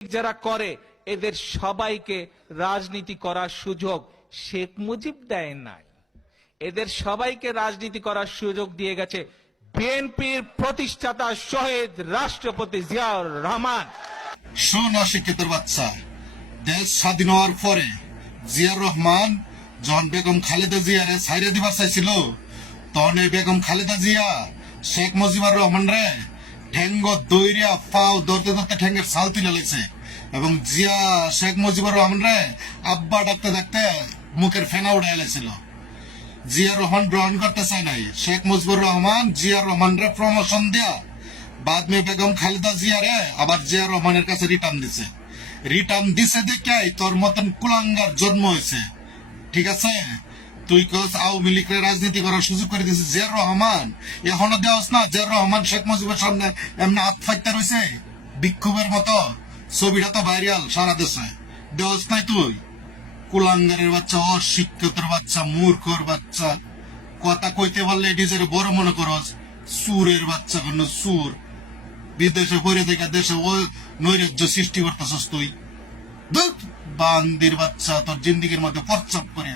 যারা করে, এদের সবাইকে রাজনীতি করার সুযোগ শেখ মুজিব দেয় নাই। এদের সবাইকে রাজনীতি করার সুযোগ দিয়ে গেছে বিএনপির প্রতিষ্ঠাতা শহীদ রাষ্ট্রপতি জিয়াউর রহমান। শোন অশিক্ষিতর বাচ্চা, দেশ স্বাধীন হওয়ার পরে জিয়ার রহমান জন বেগম খালেদা জিয়ারে সাইরে দিবার চাইছিল তখন এই বেগম খালেদা জিয়া শেখ মুজিবুর রহমান রে ঠেঙ্গ দৈরিয়া পাও ধরতে ধরতে ঠেঙ্গের সাল তুলে লাইছে এবং জিয়া শেখ মুজিবুর রহমান রে আব্বা ডাকতে ডাকতে মুখের ফেনা উড়ে এলেছিল জিয়া রহমান গ্রহণ করতে চায় নাই। শেখ মুজিবুর রহমান জিয়া রহমান রে প্রমোশন দেয়া বাদ মে বেগম খালেদা জিয়া রে আবার জিয়া রহমানের কাছে রিটার্ন দিছে। রিটার্ন দিছে দেখে তোর মতন কুলাঙ্গার জন্ম হয়েছে। ঠিক আছে? তুই আওয়ামী লীগের রাজনীতি করার সুযোগ করে দিছিস জিয়া রহমান। এখনও দেওয়াস না জিয়া রহমান শেখ মুজিবের সামনে এমনি রয়েছে। বিক্ষোভের মতো। ছবিটা তো ভাইরাল সারা দেশে। দেওয়াস নাই তুই। কুলাঙ্গারের বাচ্চা, অশিক্ষিতর বাচ্চা, মূর্খর বাচ্চা। কথা কইতে পারলে নিজের বড় মনে করস, সুরের বাচ্চা কোন সুর? বিদেশে পড়ে দেখা দেশে ও নৈরাজ্য সৃষ্টি করতেছস তুই। বান্দির বাচ্চা, তোর জিন্দিগির মধ্যে পশ্চাপ করে